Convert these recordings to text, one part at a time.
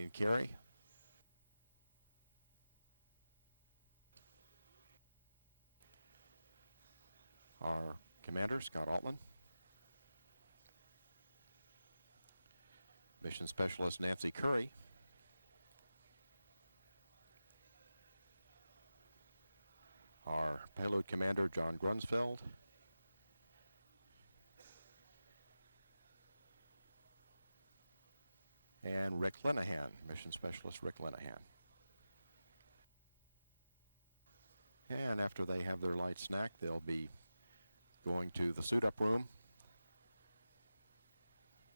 Dwayne Carey. Our commander, Scott Altman. Mission specialist, Nancy Curry. Our payload commander, John Grunsfeld. And Rick Linehan, mission specialist Rick Linehan. And after they have their light snack, they'll be going to the suit-up room.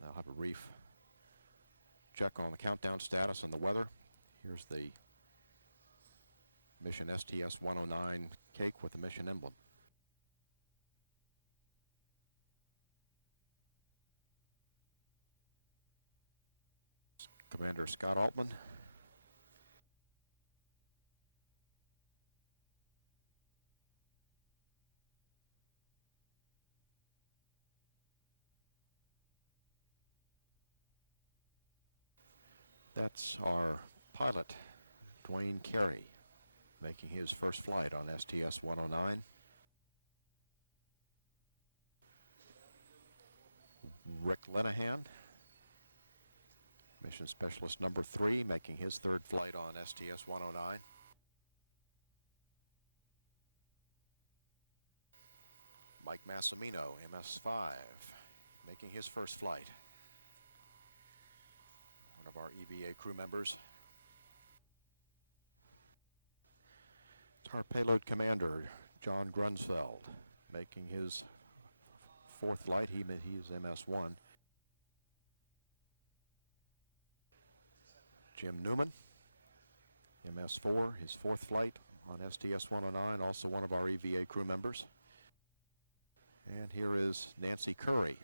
They'll have a brief check on the countdown status and the weather. Here's the mission STS-109 cake with the mission emblem. Commander Scott Altman. That's our pilot, Dwayne Carey, making his first flight on STS-109. Rick Linehan, mission specialist number 3, making his third flight on STS-109. Mike Massimino, MS-5, making his first flight. One of our EVA crew members. It's our payload commander, John Grunsfeld, making his fourth flight. He's MS-1. Jim Newman, MS-4, his fourth flight on STS-109, also one of our EVA crew members. And here is Nancy Curry,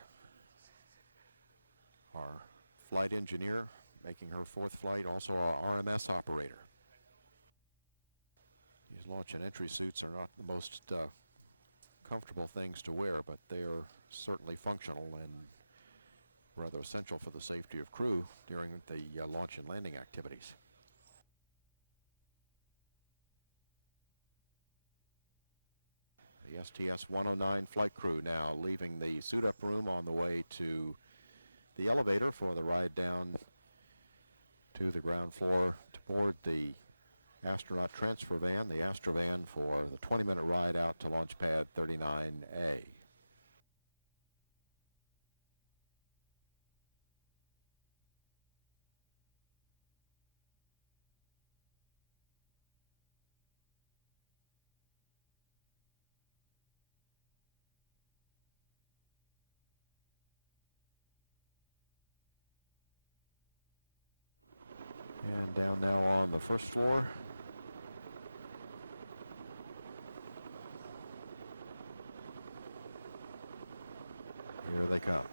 our flight engineer, making her fourth flight, also our RMS operator. These launch and entry suits are not the most comfortable things to wear, but they are certainly functional and rather essential for the safety of crew during the launch and landing activities. The STS-109 flight crew now leaving the suit-up room on the way to the elevator for the ride down to the ground floor to board the astronaut transfer van, the Astrovan, for the 20-minute ride out to launch pad 39A. And down now on the first floor. Here they come.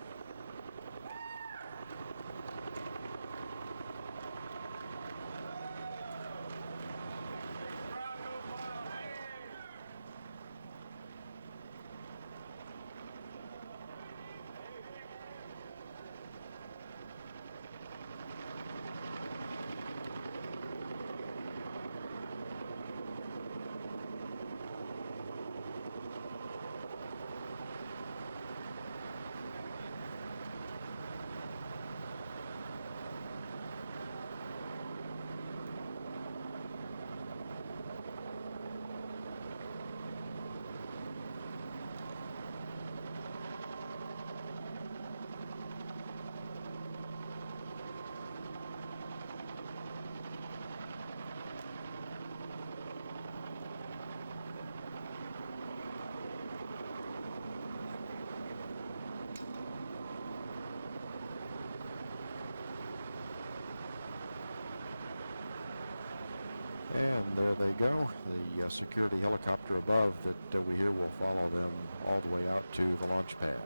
And there they go. The security helicopter above that we hear will follow them all the way out to the launch pad.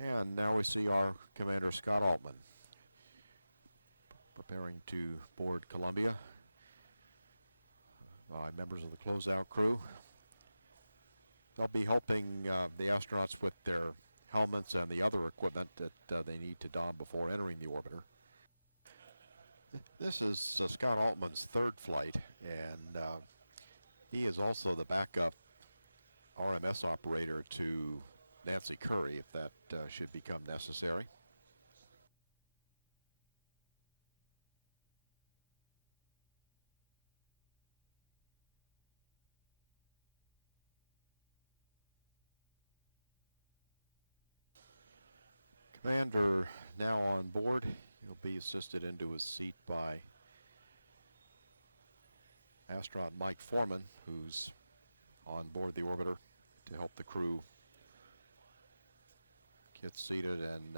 And now we see our commander, Scott Altman, preparing to board Columbia by members of the closeout crew. They'll be helping the astronauts with their helmets and the other equipment that they need to don before entering the orbiter. This is Scott Altman's third flight, and he is also the backup RMS operator to Nancy Curry, if that should become necessary. Commander now on board. He'll be assisted into his seat by astronaut Mike Foreman, who's on board the orbiter to help the crew get seated and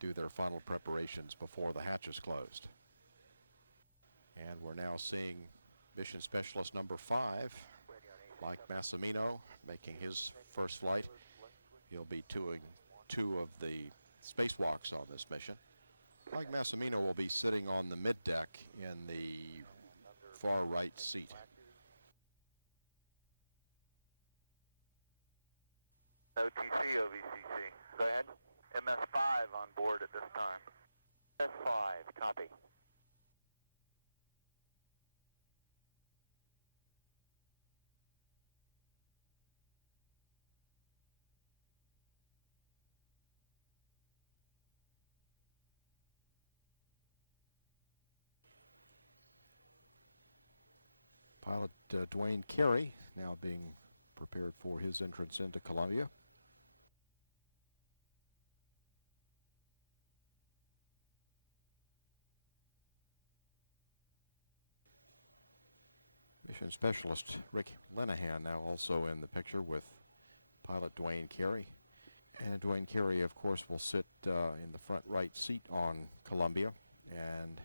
do their final preparations before the hatch is closed. And we're now seeing mission specialist number 5, Mike Massimino, making his first flight. He'll be doing 2 of the spacewalks on this mission. Mike Massimino will be sitting on the middeck in the far right seat. OTC, OVCC. Go ahead. MS5 on board at this time. MS5, copy. Pilot Dwayne Carey now being prepared for his entrance into Columbia. Mission specialist Rick Linehan now also in the picture with pilot Dwayne Carey. And Dwayne Carey, of course, will sit in the front right seat on Columbia. And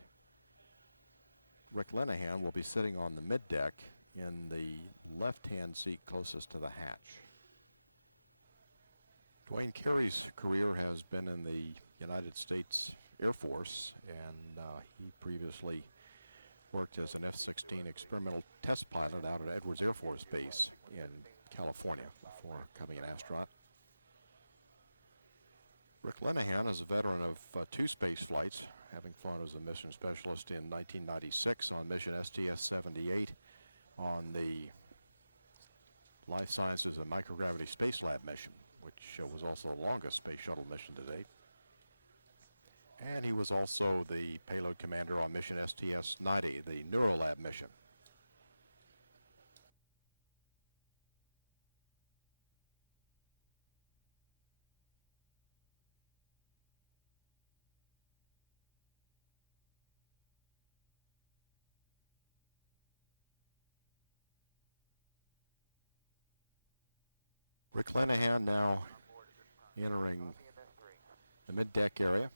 Rick Linehan will be sitting on the middeck in the left-hand seat closest to the hatch. Dwayne Carey's career has been in the United States Air Force, and he previously worked as an F-16 experimental test pilot out at Edwards Air Force Base in California before becoming an astronaut. Rick Linehan is a veteran of 2 space flights, having flown as a mission specialist in 1996 on mission STS-109 on the Life Sciences and Microgravity Space Lab mission, which was also the longest space shuttle mission to date. And he was also the payload commander on mission STS-90, the Neurolab mission. Rick Linehan now entering the middeck area.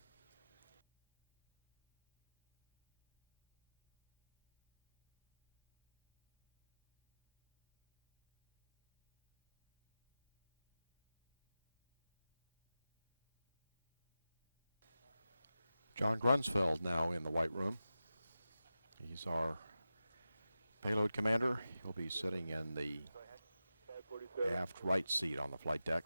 John Grunsfeld now in the White Room. He's our payload commander. He'll be sitting in the aft right seat on the flight deck.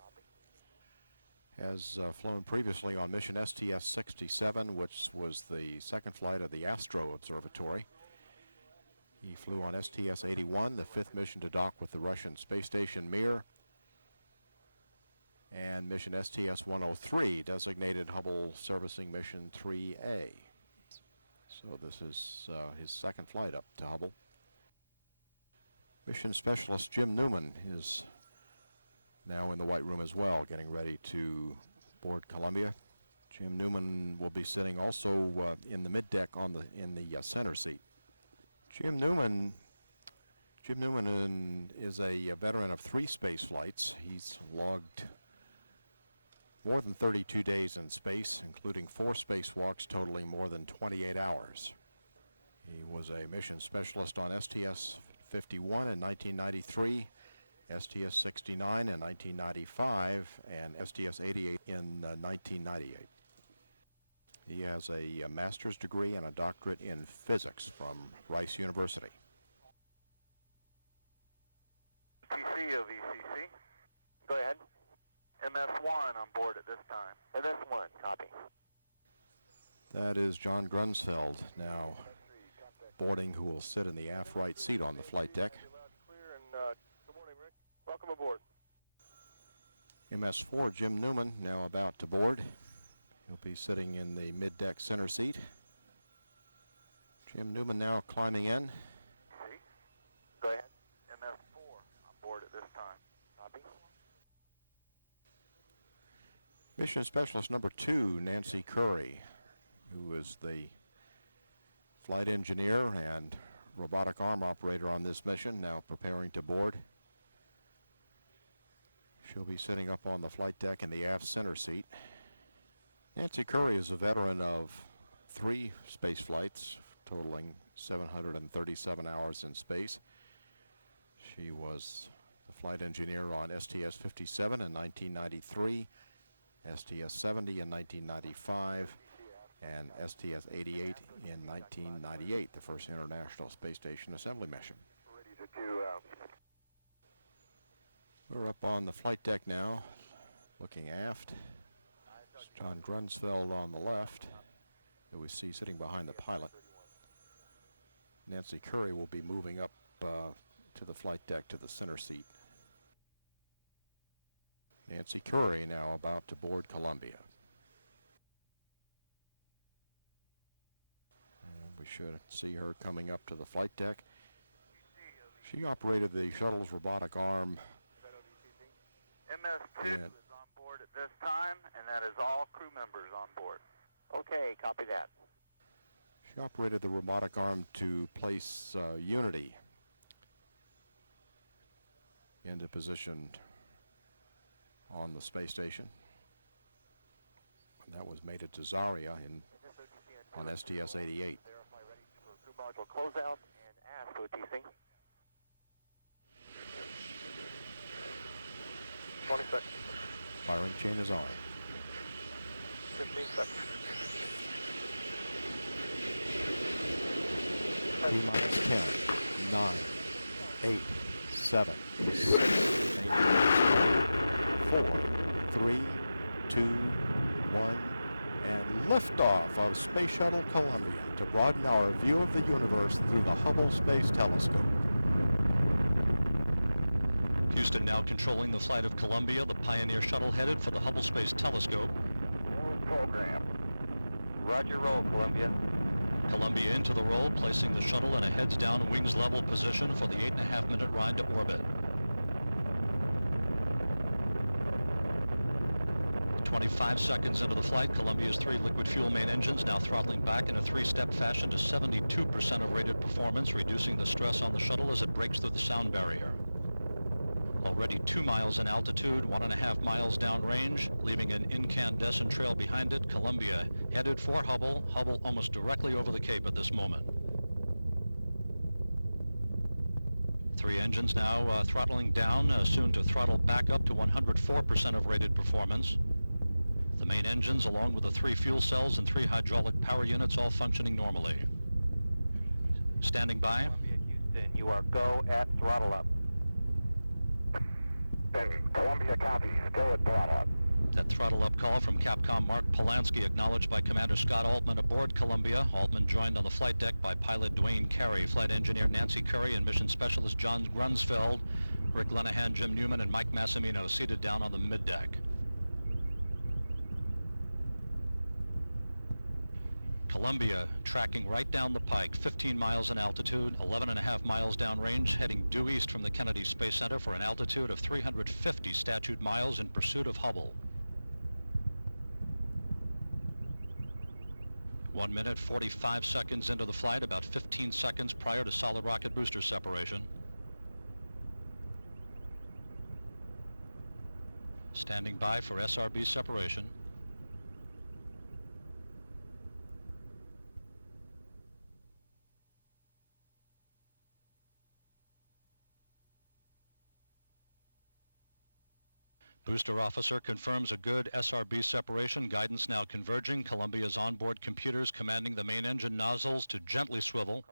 Has flown previously on mission STS-67, which was the second flight of the Astro Observatory. He flew on STS-81, the 5th mission to dock with the Russian space station Mir, and mission STS-103, designated Hubble Servicing Mission 3A. So this is his second flight up to Hubble. Mission specialist Jim Newman is now in the White Room as well, getting ready to board Columbia. Jim Newman will be sitting also in the middeck in the center seat. Jim Newman is a veteran of 3 space flights. He's logged more than 32 days in space, including 4 spacewalks totaling more than 28 hours. He was a mission specialist on STS-51 in 1993, STS-69 in 1995, and STS-88 in 1998. He has a master's degree and a doctorate in physics from Rice University. TC, of VCC. Go ahead. MS1 on board at this time. MS1, copy. That is John Grunsfeld now boarding, who will sit in the aft right seat on the flight deck. Good morning, Rick. Welcome aboard. MS4 Jim Newman now about to board. He'll be sitting in the mid-deck center seat. Jim Newman now climbing in. Go ahead. MS4 on board at this time. Copy. Mission Specialist number 2, Nancy Curry, who is the flight engineer and robotic arm operator on this mission, now preparing to board. She'll be sitting up on the flight deck in the aft center seat. Nancy Curry is a veteran of 3 space flights, totaling 737 hours in space. She was the flight engineer on STS-57 in 1993, STS-70 in 1995, and STS-88 in 1998, the first International Space Station Assembly mission. We're up on the flight deck now, looking aft. It's John Grunsfeld on the left, that we see sitting behind the pilot. Nancy Curry will be moving up to the flight deck to the center seat. Nancy Curry now about to board Columbia. And we should see her coming up to the flight deck. She operated the shuttle's robotic arm. MS2 is on board at this time, and that is all crew members on board. Okay, copy that. She operated the robotic arm to place Unity into position on the space station. And that was mated to Zarya on STS-88. Verify ready for crew module closeout and ask OTC. 20 seconds. Firing chain is on. 15 seconds. T-minus 10, 9, 8, 7, 6, 5, 4, 3, 2, 1, and liftoff of Space Shuttle Columbia to broaden our view of the universe through the Hubble Space Telescope. Houston now controlling the flight of Columbia, the Pioneer shuttle headed for the Hubble Space Telescope. Roll program. Roger, roll, Columbia. Columbia into the roll, placing the shuttle in a heads-down, wings-level position for the 8.5-minute ride to orbit. 25 seconds into the flight, Columbia's 3 liquid fuel main engines now throttling back in a 3-step fashion to 72% of rated performance, reducing the stress on the shuttle as it breaks through the sound barrier. Already 2 miles in altitude, 1.5 miles downrange, leaving an incandescent trail behind it. Columbia headed for Hubble. Hubble almost directly over the Cape at this moment. 3 engines now throttling down, soon to throttle back up to 104% of rated performance. The main engines, along with the 3 fuel cells and 3 hydraulic power units, all functioning normally. Standing by. Columbia, Houston, you are go at throttle up. Columbia copies, go at throttle up. That throttle up call from Capcom Mark Polanski, acknowledged by Commander Scott Altman aboard Columbia. Altman joined on the flight deck by pilot Dwayne Carey, flight engineer Nancy Curry, and mission specialist John Grunsfeld. Rick Lenahan, Jim Newman, and Mike Massimino seated down on the middeck. Columbia tracking right down the pike, 15 miles in altitude, 11.5 miles downrange, heading due east from the Kennedy Space Center for an altitude of 350 statute miles in pursuit of Hubble. 1 minute, 45 seconds into the flight, about 15 seconds prior to solid rocket booster separation. Standing by for SRB separation. Booster officer confirms a good SRB separation. Guidance now converging. Columbia's onboard computers commanding the main engine nozzles to gently swivel.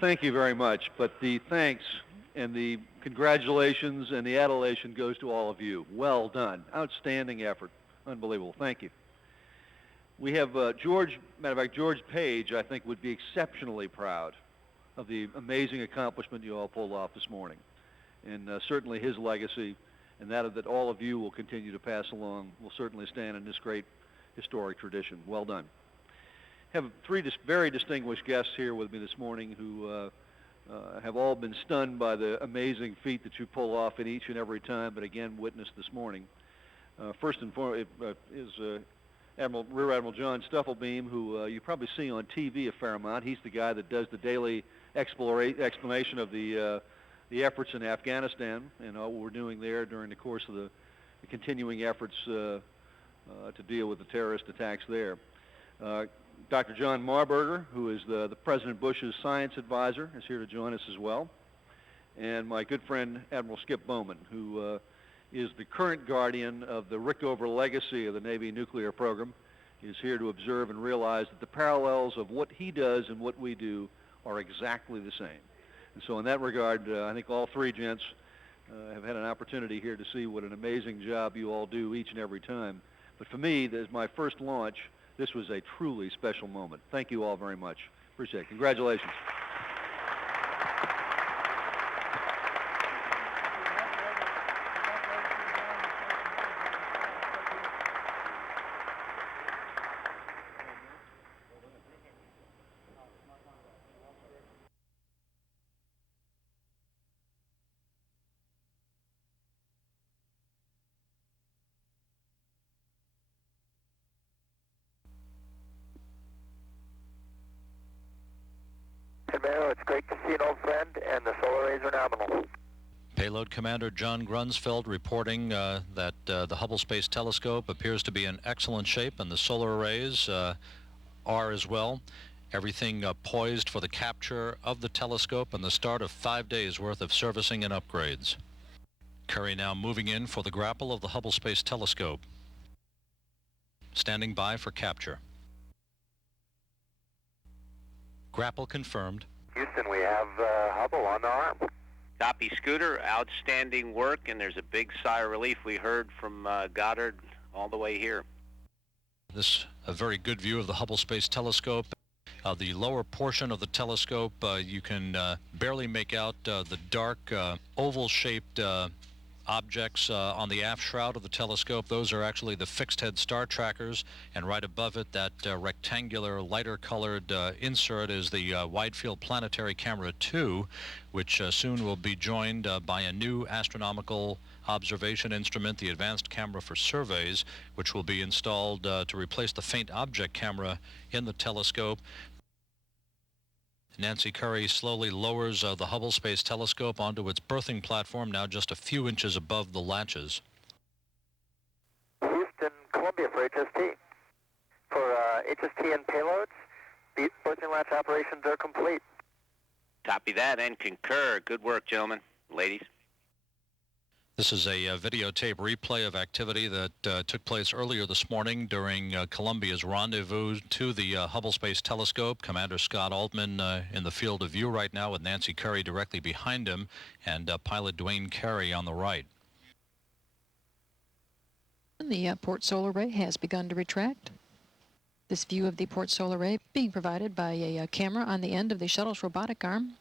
Thank you very much, but the thanks and the congratulations and the adulation goes to all of you. Well done. Outstanding effort. Unbelievable. Thank you. We have George Page, I think, would be exceptionally proud of the amazing accomplishment you all pulled off this morning. And certainly his legacy and that all of you will continue to pass along will certainly stand in this great historic tradition. Well done. I have three very distinguished guests here with me this morning who have all been stunned by the amazing feat that you pull off in each and every time, but again witnessed this morning. First and foremost is Rear Admiral John Stufflebeam, who you probably see on TV a fair amount. He's the guy that does the daily explanation of the efforts in Afghanistan and all what we're doing there during the course of the continuing efforts to deal with the terrorist attacks there. Dr. John Marburger, who is the President Bush's science advisor, is here to join us as well. And my good friend, Admiral Skip Bowman, who is the current guardian of the Rickover legacy of the Navy nuclear program, is here to observe and realize that the parallels of what he does and what we do are exactly the same. And so in that regard, I think all three gents have had an opportunity here to see what an amazing job you all do each and every time. But for me, as my first launch, this was a truly special moment. Thank you all very much. Appreciate it. Congratulations. It's great to see an old friend, and the solar rays are nominal. Payload Commander John Grunsfeld reporting that the Hubble Space Telescope appears to be in excellent shape, and the solar arrays are as well. Everything poised for the capture of the telescope and the start of 5 days' worth of servicing and upgrades. Curry now moving in for the grapple of the Hubble Space Telescope. Standing by for capture. Grapple confirmed. Houston, we have Hubble on the arm. Copy, Scooter. Outstanding work, and there's a big sigh of relief we heard from Goddard all the way here. This a very good view of the Hubble Space Telescope. The lower portion of the telescope, you can barely make out the dark oval-shaped objects on the aft shroud of the telescope. Those are actually the fixed-head star trackers, and right above it, that rectangular, lighter-colored insert is the Wide-Field Planetary Camera 2, which soon will be joined by a new astronomical observation instrument, the Advanced Camera for Surveys, which will be installed to replace the faint object camera in the telescope. Nancy Curry slowly lowers the Hubble Space Telescope onto its berthing platform, now just a few inches above the latches. Houston, Columbia for HST. For HST and payloads, the berthing latch operations are complete. Copy that and concur. Good work, gentlemen, ladies. This is a videotape replay of activity that took place earlier this morning during Columbia's rendezvous to the Hubble Space Telescope. Commander Scott Altman in the field of view right now with Nancy Curry directly behind him and pilot Dwayne Carey on the right. The port solar array has begun to retract. This view of the port solar array being provided by a camera on the end of the shuttle's robotic arm.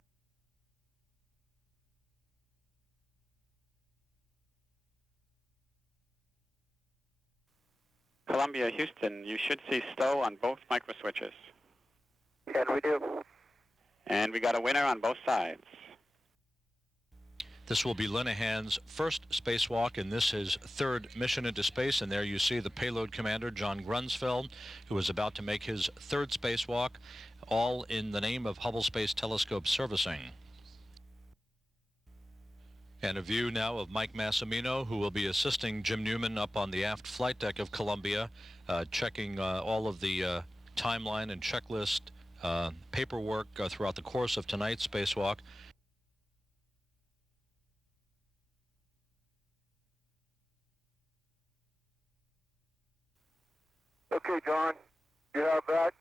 Columbia, Houston, you should see stow on both microswitches. And we do. And we got a winner on both sides. This will be Linehan's first spacewalk, and this his third mission into space. And there you see the payload commander, John Grunsfeld, who is about to make his third spacewalk, all in the name of Hubble Space Telescope servicing. And a view now of Mike Massimino, who will be assisting Jim Newman up on the aft flight deck of Columbia, checking all of the timeline and checklist paperwork throughout the course of tonight's spacewalk. Okay, John, you have that.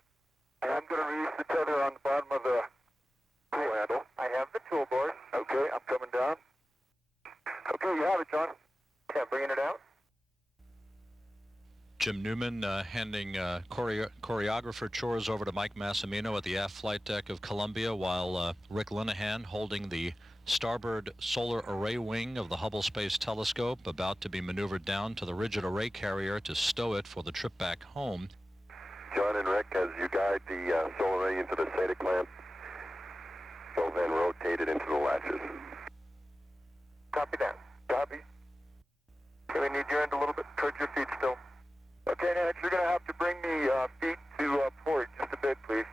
And I'm going to release the tether on the bottom of the pool head. Shuttle. I have the tool board. Okay, I'm coming down. Okay, you have it, John. Okay, I'm bringing it out. Jim Newman handing choreographer chores over to Mike Massimino at the aft flight deck of Columbia, while Rick Linehan holding the starboard solar array wing of the Hubble Space Telescope, about to be maneuvered down to the rigid array carrier to stow it for the trip back home. John and Rick, as you guide the solar array into the SATA clamp, so then rotate it into the latches. Copy that. Copy. Okay, we need your end a little bit towards your feet still. Okay, Ned, you're going to have to bring the feet to port just a bit, please.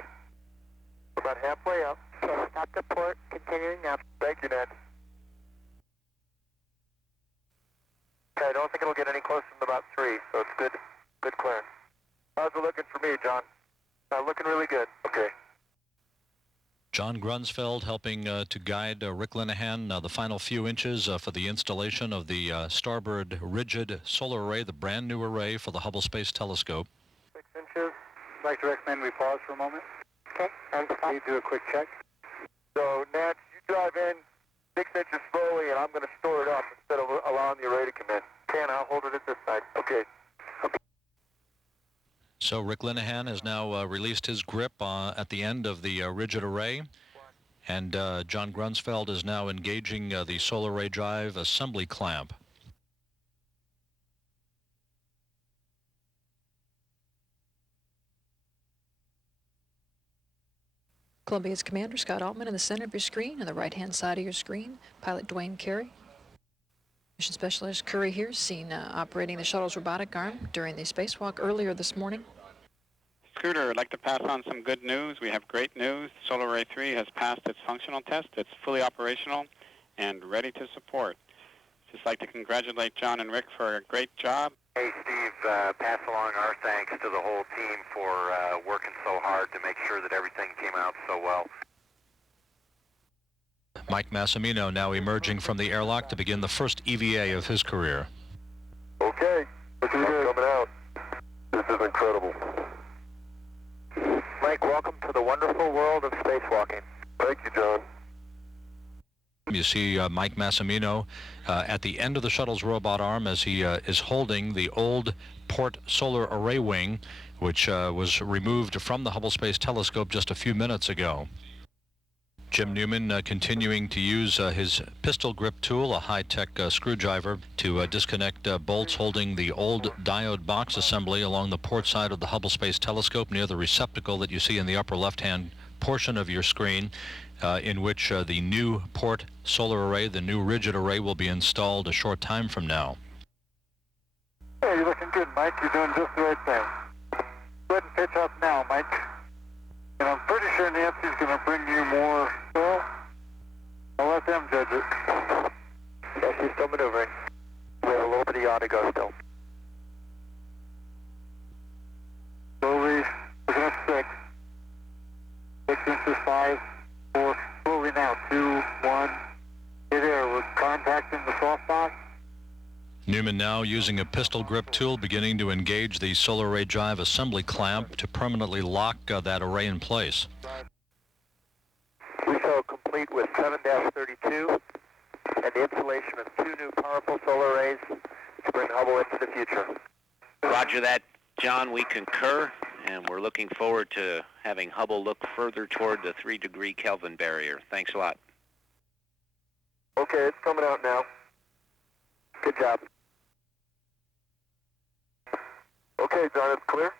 We're about halfway up. So stop the port, continuing up. Thank you, Ned. Okay, I don't think it'll get any closer than about 3, so it's good clearance. How's it looking for me, John? Looking really good. Okay. John Grunsfeld helping to guide Rick Linehan the final few inches for the installation of the starboard rigid solar array, the brand new array for the Hubble Space Telescope. 6 inches. I'd like to recommend we pause for a moment. Okay, and stop. Do a quick check. So, Nat, you drive in 6 inches slowly, and I'm going to store it up instead of allowing the array to come in. Okay, and I'll hold it at this side. Okay. So Rick Linehan has now released his grip at the end of the rigid array, and John Grunsfeld is now engaging the solar array drive assembly clamp. Columbia's commander, Scott Altman, in the center of your screen, on the right-hand side of your screen, pilot Dwayne Carey. Mission specialist Curry here, seen operating the shuttle's robotic arm during the spacewalk earlier this morning. Scooter, I'd like to pass on some good news. We have great news. Solar Array 3 has passed its functional test. It's fully operational and ready to support. Just like to congratulate John and Rick for a great job. Hey, Steve, pass along our thanks to the whole team for working so hard to make sure that everything came out so well. Mike Massimino now emerging from the airlock to begin the first EVA of his career. Okay, looking good. Coming out. This is incredible. Mike, welcome to the wonderful world of spacewalking. Thank you, John. You see Mike Massimino at the end of the shuttle's robot arm as he is holding the old port solar array wing, which was removed from the Hubble Space Telescope just a few minutes ago. Jim Newman continuing to use his pistol grip tool, a high-tech screwdriver, to disconnect bolts holding the old diode box assembly along the port side of the Hubble Space Telescope near the receptacle that you see in the upper left-hand portion of your screen, in which the new port solar array, the new rigid array, will be installed a short time from now. Hey, you're looking good, Mike. You're doing just the right thing. Go ahead and pitch up now, Mike. And I'm pretty sure Nancy's going to bring you more. Well, I'll let them judge it. Yeah, she's still maneuvering. We have a little bit of yaw to go still. Slowly, looking at 6. 6 inches, 5, 4. Slowly now, 2, 1. Hey there, we're contacting the soft box. Newman now using a pistol grip tool, beginning to engage the solar array drive assembly clamp to permanently lock that array in place. We shall complete with 7-32 and the installation of 2 new powerful solar arrays to bring Hubble into the future. Roger that, John. We concur, and we're looking forward to having Hubble look further toward the 3-degree Kelvin barrier. Thanks a lot. Okay, it's coming out now. Good job. Okay, John, it's clear.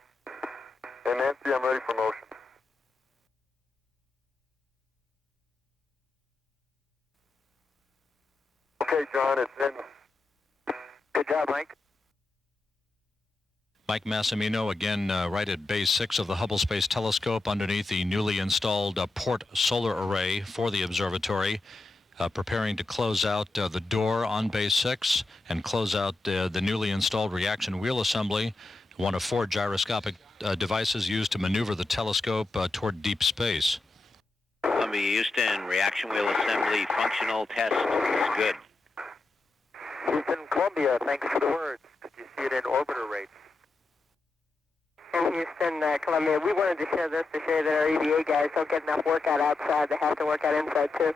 And Nancy, I'm ready for motion. Okay, John, it's in. Good job, Mike. Mike Massimino again right at base 6 of the Hubble Space Telescope underneath the newly installed port solar array for the observatory, preparing to close out the door on base 6 and close out the newly installed reaction wheel assembly, one of 4 gyroscopic devices used to maneuver the telescope toward deep space. Columbia, Houston, reaction wheel assembly functional test is good. Houston, Columbia, thanks for the words. Could you see it in orbiter rates? Oh, Houston, Columbia. We wanted to show this to show you that our EVA guys don't get enough workout outside. They have to work out inside, too.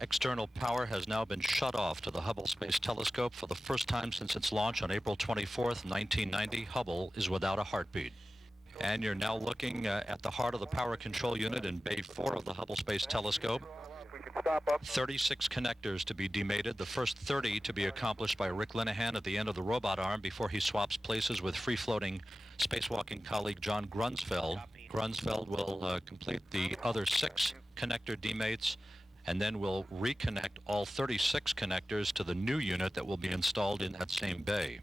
External power has now been shut off to the Hubble Space Telescope for the first time since its launch on April 24th, 1990. Hubble is without a heartbeat. And you're now looking at the heart of the power control unit in Bay 4 of the Hubble Space Telescope. 36 connectors to be demated, the first 30 to be accomplished by Rick Linehan at the end of the robot arm before he swaps places with free-floating spacewalking colleague John Grunsfeld. Grunsfeld will complete the other 6 connector demates, and then we'll reconnect all 36 connectors to the new unit that will be installed in that same bay.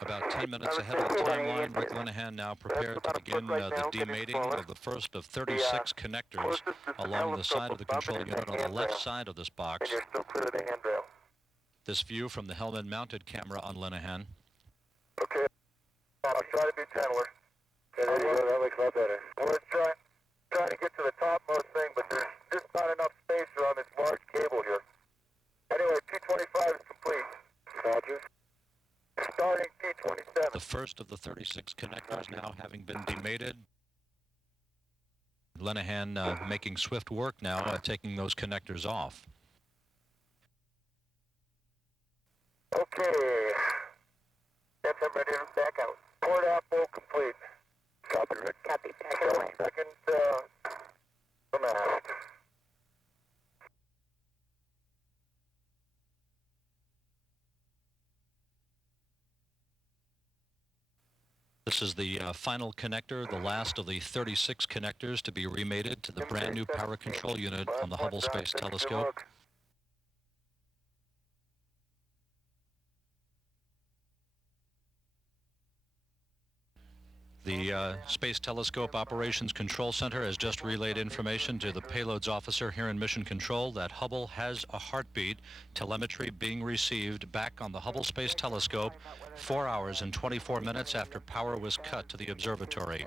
About 10 minutes ahead of the timeline, Rick Linehan now prepared to begin the demating of the first of 36 connectors along the side of the control unit on the left side of this box. This view from the Hellman-mounted camera on Linehan. Okay, I'll try to be gentler. Okay, there you go, that looks a lot better. We're trying to get to the topmost thing, but there's just not enough space around this large cable here. Anyway, T25 is complete. Roger. Starting T27. The first of the 36 connectors now having been demated. Linehan making swift work now, taking those connectors off. Okay. Yes, I'm ready to back out. Port apple complete. Copy, Rick. Copy. Second, the mast. This is the final connector, the last of the 36 connectors to be remated to the brand new power control unit on the Hubble Space Telescope. The Space Telescope Operations Control Center has just relayed information to the payloads officer here in Mission Control that Hubble has a heartbeat. Telemetry being received back on the Hubble Space Telescope 4 hours and 24 minutes after power was cut to the observatory.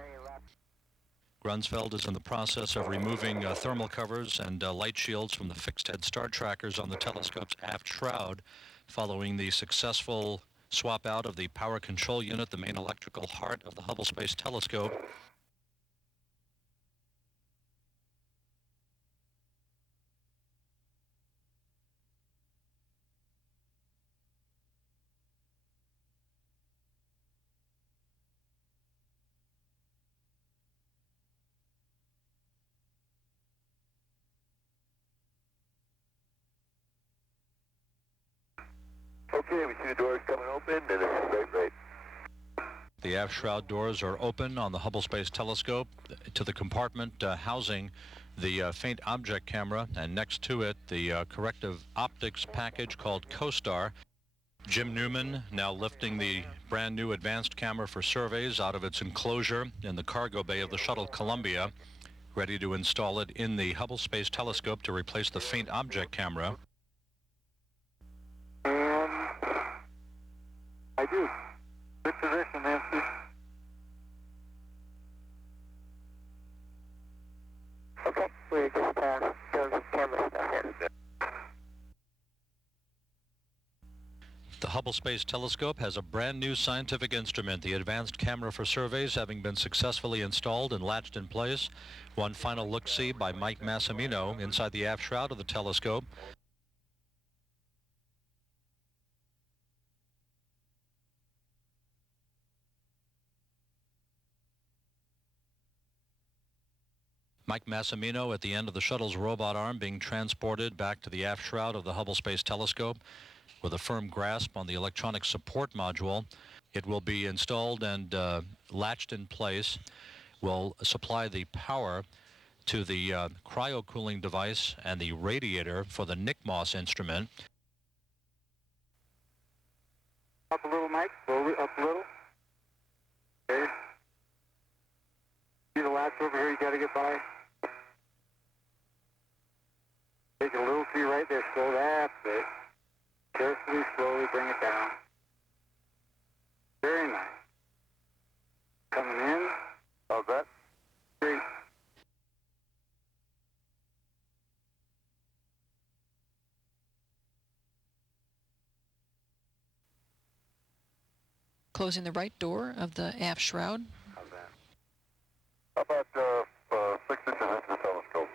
Grunsfeld is in the process of removing thermal covers and light shields from the fixed-head star trackers on the telescope's aft shroud following the successful swap out of the power control unit, the main electrical heart of the Hubble Space Telescope. Okay, we see the doors coming open, and it's straight rate. The aft shroud doors are open on the Hubble Space Telescope to the compartment housing the faint object camera, and next to it the corrective optics package called COSTAR. Jim Newman now lifting the brand new advanced camera for surveys out of its enclosure in the cargo bay of the shuttle Columbia, ready to install it in the Hubble Space Telescope to replace the faint object camera. I do. Good position, Nancy. Okay, we're just doing camera stuff here. The Hubble Space Telescope has a brand new scientific instrument, the advanced camera for surveys, having been successfully installed and latched in place. One final look-see by Mike Massimino inside the aft shroud of the telescope. Mike Massimino at the end of the shuttle's robot arm being transported back to the aft shroud of the Hubble Space Telescope with a firm grasp on the electronic support module. It will be installed and latched in place, will supply the power to the cryo-cooling device and the radiator for the NICMOS instrument. Up a little, Mike. Slowly, up a little. Okay. See the latch over here you got to get by? Take a little to your right there. Slow that bit. Carefully, slowly bring it down. Very nice. Coming in. How's that? Great. closing the right door of the aft shroud. How about 6 inches into the telescope?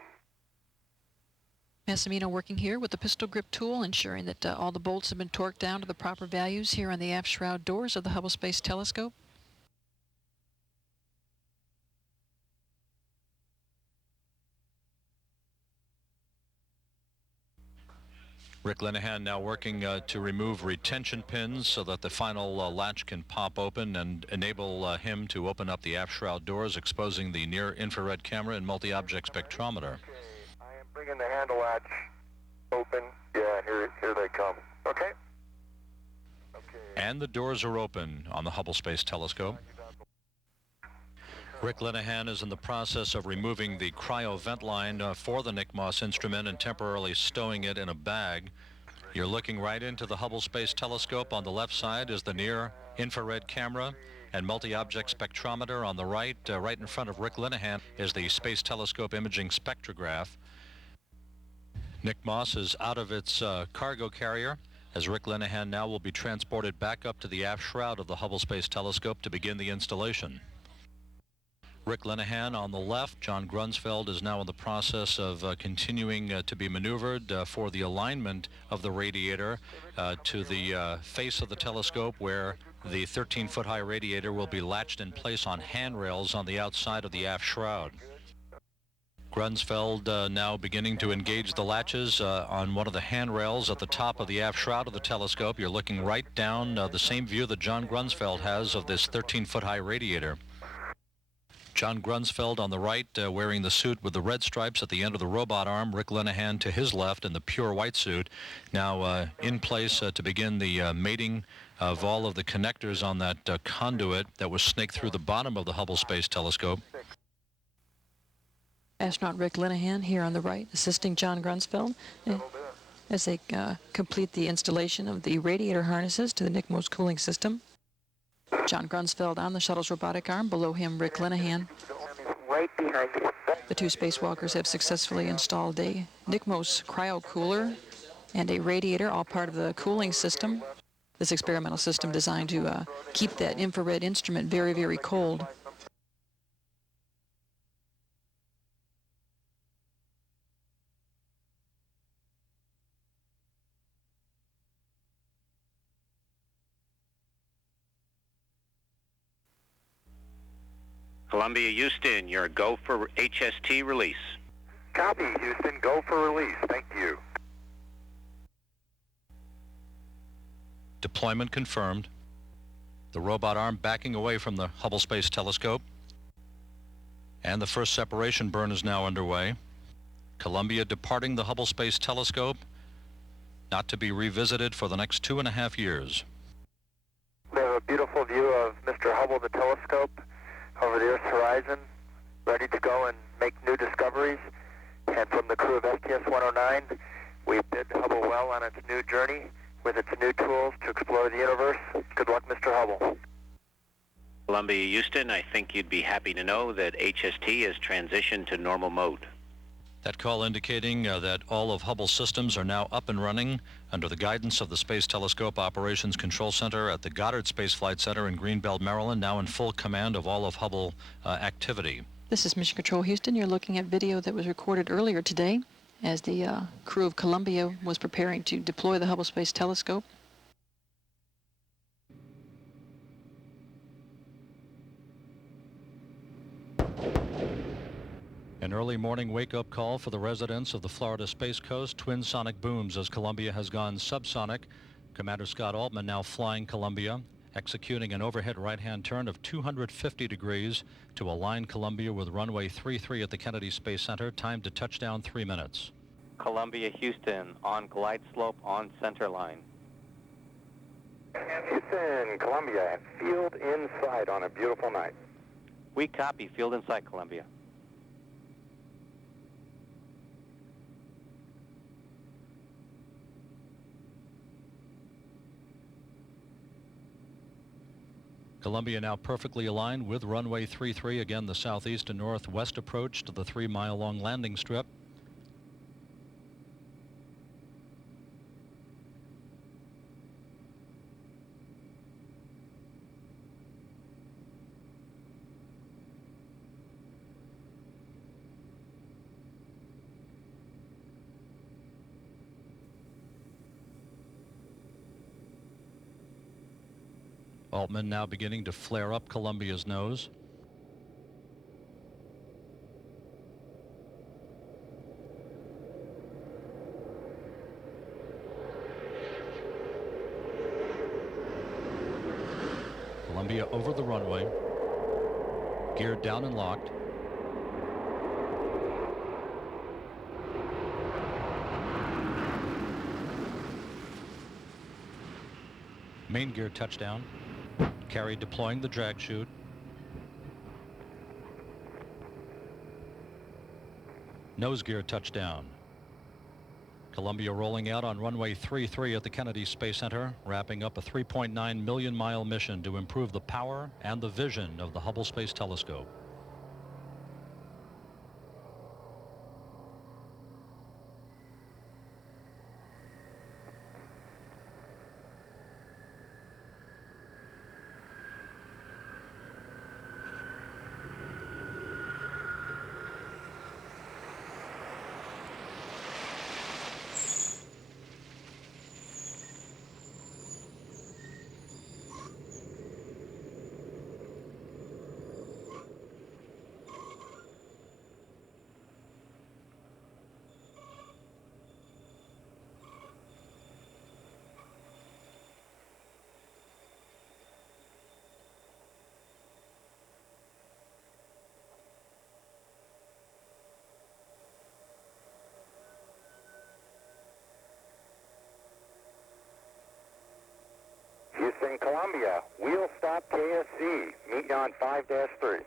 Massimino working here with the pistol grip tool, ensuring that all the bolts have been torqued down to the proper values here on the aft shroud doors of the Hubble Space Telescope. Rick Linehan now working to remove retention pins so that the final latch can pop open and enable him to open up the aft shroud doors, exposing the near-infrared camera and multi-object spectrometer. I am bringing the handle latch open. Yeah, here they come. Okay. And the doors are open on the Hubble Space Telescope. Rick Linehan is in the process of removing the cryo vent line for the NICMOS instrument and temporarily stowing it in a bag. You're looking right into the Hubble Space Telescope. On the left side is the near-infrared camera and multi-object spectrometer. On the right, right in front of Rick Linehan, is the Space Telescope imaging spectrograph. NICMOS is out of its cargo carrier, as Rick Linehan now will be transported back up to the aft shroud of the Hubble Space Telescope to begin the installation. Rick Linehan on the left. John Grunsfeld is now in the process of continuing to be maneuvered for the alignment of the radiator to the face of the telescope, where the 13-foot-high radiator will be latched in place on handrails on the outside of the aft shroud. Grunsfeld now beginning to engage the latches on one of the handrails at the top of the aft shroud of the telescope. You're looking right down the same view that John Grunsfeld has of this 13-foot-high radiator. John Grunsfeld on the right, wearing the suit with the red stripes at the end of the robot arm. Rick Linehan to his left in the pure white suit, now in place to begin the mating of all of the connectors on that conduit that was snaked through the bottom of the Hubble Space Telescope. Astronaut Rick Linehan here on the right, assisting John Grunsfeld as they complete the installation of the radiator harnesses to the NICMOS cooling system. John Grunsfeld on the shuttle's robotic arm, below him Rick Linehan. Right behind you. The two spacewalkers have successfully installed a NICMOS cryo cooler and a radiator, all part of the cooling system. This experimental system designed to keep that infrared instrument very, very cold. Columbia, Houston, your go for HST release. Copy, Houston. Go for release. Thank you. Deployment confirmed. The robot arm backing away from the Hubble Space Telescope. And the first separation burn is now underway. Columbia departing the Hubble Space Telescope, not to be revisited for the next 2.5 years. We have a beautiful view of Mr. Hubble, the telescope, over the Earth's horizon, ready to go and make new discoveries. And from the crew of STS-109, we bid Hubble well on its new journey with its new tools to explore the universe. Good luck, Mr. Hubble. Columbia, Houston, I think you'd be happy to know that HST has transitioned to normal mode. That call indicating that all of Hubble systems are now up and running under the guidance of the Space Telescope Operations Control Center at the Goddard Space Flight Center in Greenbelt, Maryland, now in full command of all of Hubble activity. This is Mission Control Houston. You're looking at video that was recorded earlier today as the crew of Columbia was preparing to deploy the Hubble Space Telescope. An early morning wake-up call for the residents of the Florida Space Coast. Twin sonic booms as Columbia has gone subsonic. Commander Scott Altman now flying Columbia, executing an overhead right-hand turn of 250 degrees to align Columbia with runway 33 at the Kennedy Space Center. Time to touchdown 3 minutes. Columbia, Houston, on glide slope on center line. Houston, Columbia, field inside on a beautiful night. We copy, field inside Columbia. Columbia now perfectly aligned with runway 33, again the southeast and northwest approach to the 3-mile-long landing strip. Altman now beginning to flare up Columbia's nose. Columbia over the runway, geared down and locked. Main gear touchdown. Carey deploying the drag chute. Nose gear touchdown. Columbia rolling out on runway 33 at the Kennedy Space Center, wrapping up a 3.9 million mile mission to improve the power and the vision of the Hubble Space Telescope. Houston, Columbia, wheel stop KSC, meet you on 5-3.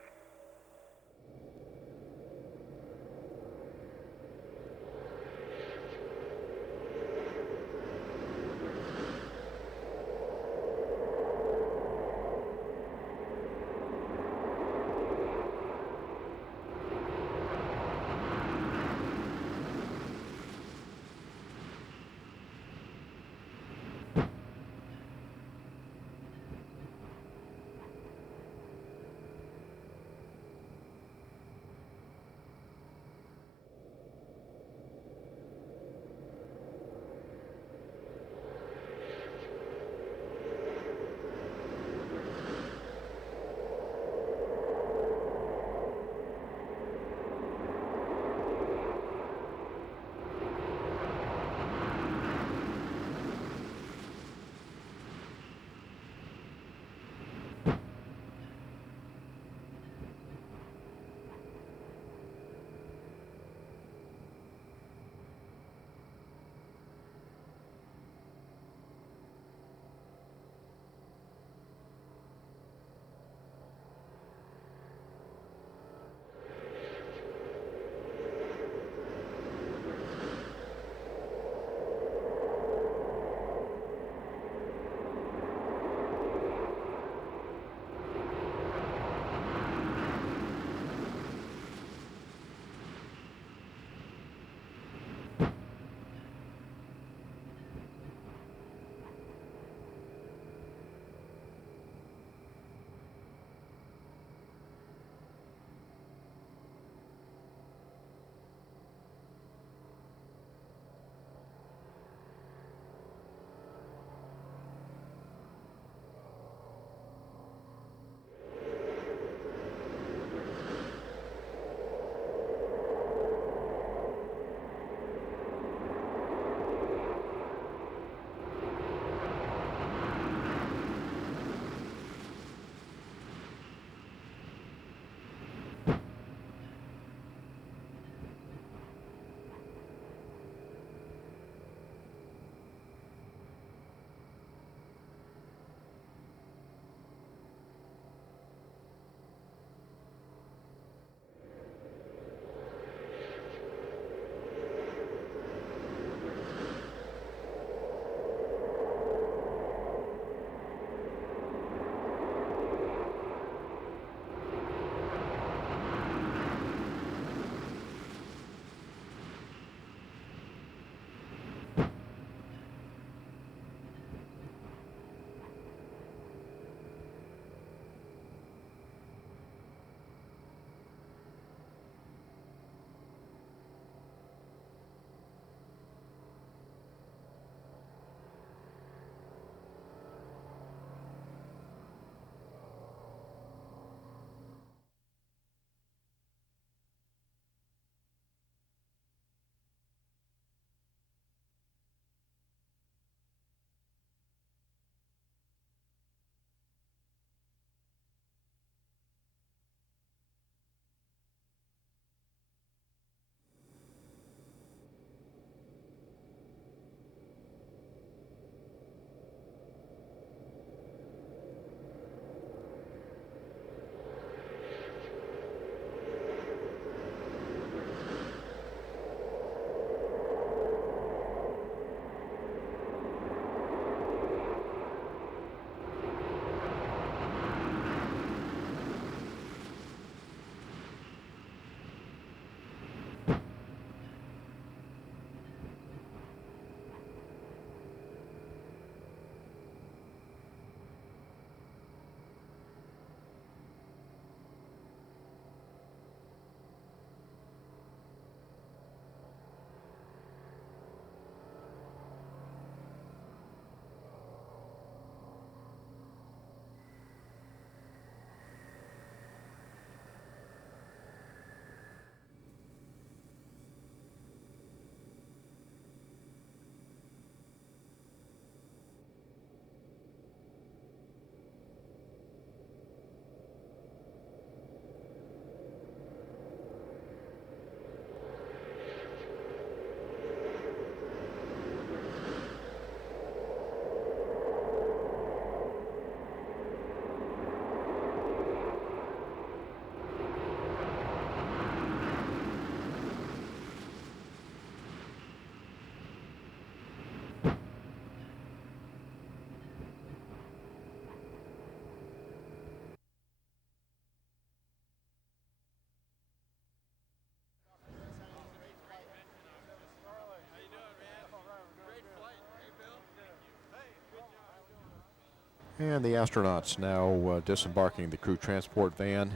And the astronauts now disembarking the crew transport van,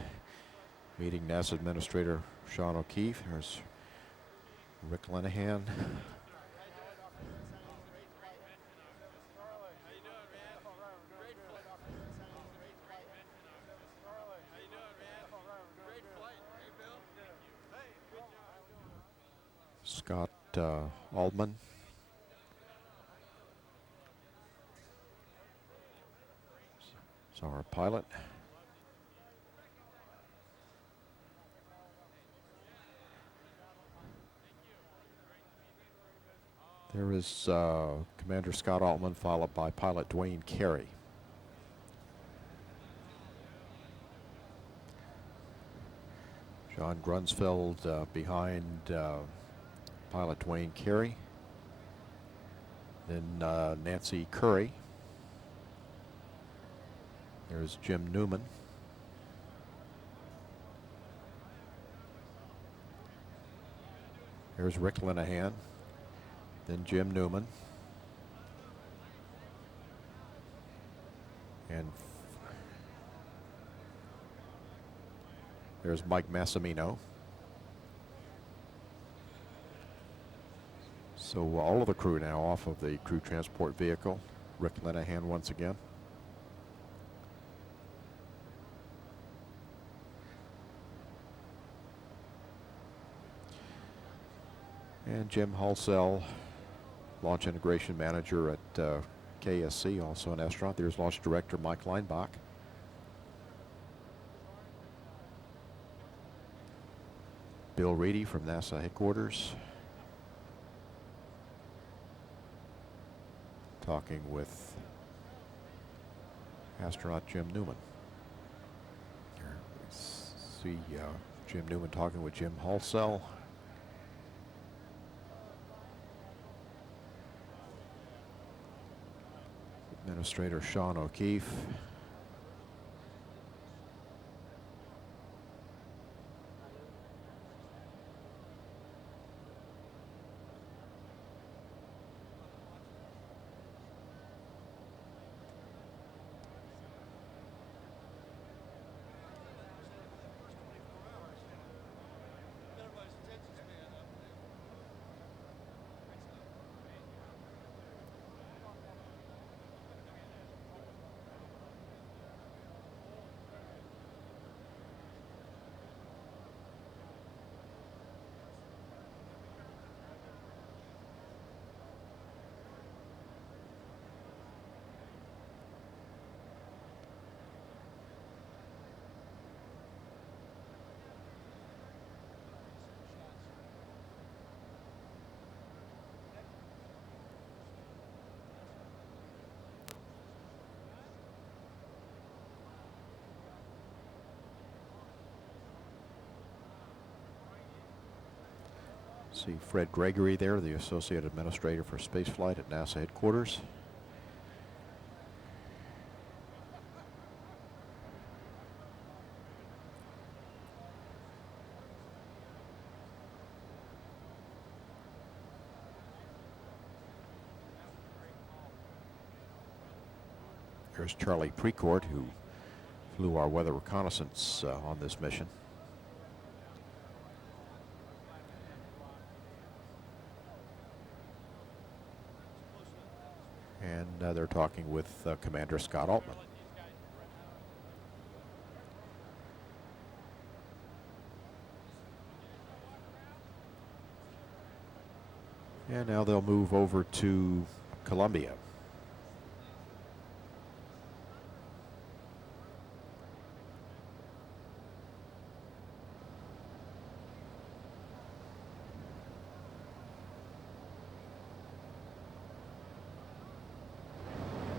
meeting NASA Administrator Sean O'Keefe. There's Rick Lenahan. Scott Aldman. So our pilot. There is Commander Scott Altman, followed by pilot Dwayne Carey. John Grunsfeld behind pilot Dwayne Carey. Then Nancy Curry. There's Jim Newman. There's Rick Lenahan. Then Jim Newman. And there's Mike Massimino. So all of the crew now off of the crew transport vehicle. Rick Lenahan once again. And Jim Halsell, Launch Integration Manager at KSC, also an astronaut. There's Launch Director Mike Leinbach. Bill Reedy from NASA headquarters, talking with astronaut Jim Newman. Here we see Jim Newman talking with Jim Halsell. Administrator Sean O'Keefe. See Fred Gregory there, the Associate Administrator for Spaceflight at NASA headquarters. Here's Charlie Precourt, who flew our weather reconnaissance on this mission. And they're talking with Commander Scott Altman. And now they'll move over to Columbia.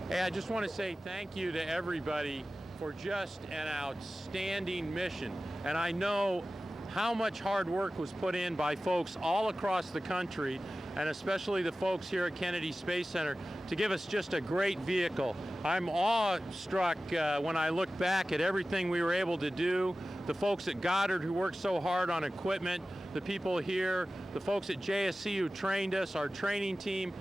Hey, I just want to say thank you to everybody for just an outstanding mission. And I know how much hard work was put in by folks all across the country, and especially the folks here at Kennedy Space Center, to give us just a great vehicle. I'm awestruck when I look back at everything we were able to do, the folks at Goddard who worked so hard on equipment, the people here, the folks at JSC who trained us, our training team.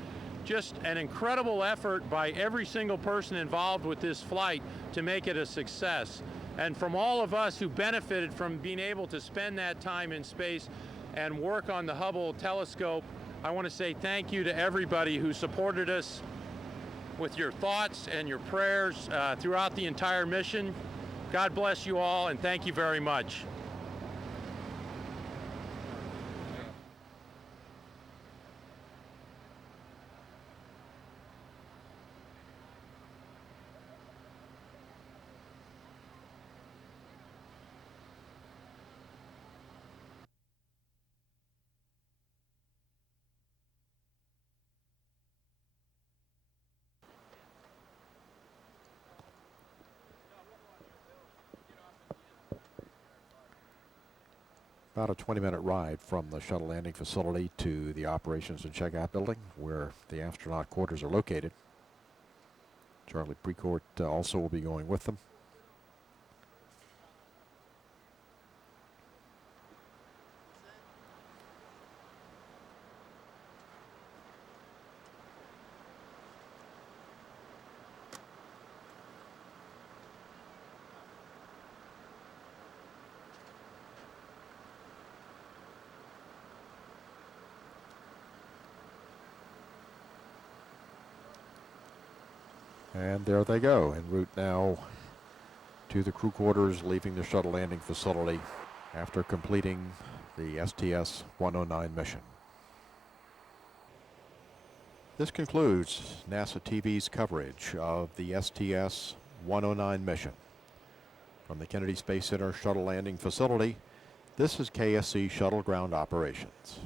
just an incredible effort by every single person involved with this flight to make it a success. And from all of us who benefited from being able to spend that time in space and work on the Hubble telescope, I want to say thank you to everybody who supported us with your thoughts and your prayers throughout the entire mission. God bless you all, and thank you very much. About a 20-minute ride from the shuttle landing facility to the operations and checkout building where the astronaut quarters are located. Charlie Precourt also will be going with them. And there they go, en route now to the crew quarters, leaving the shuttle landing facility after completing the STS-109 mission. This concludes NASA TV's coverage of the STS-109 mission. From the Kennedy Space Center shuttle landing facility, this is KSC Shuttle Ground Operations.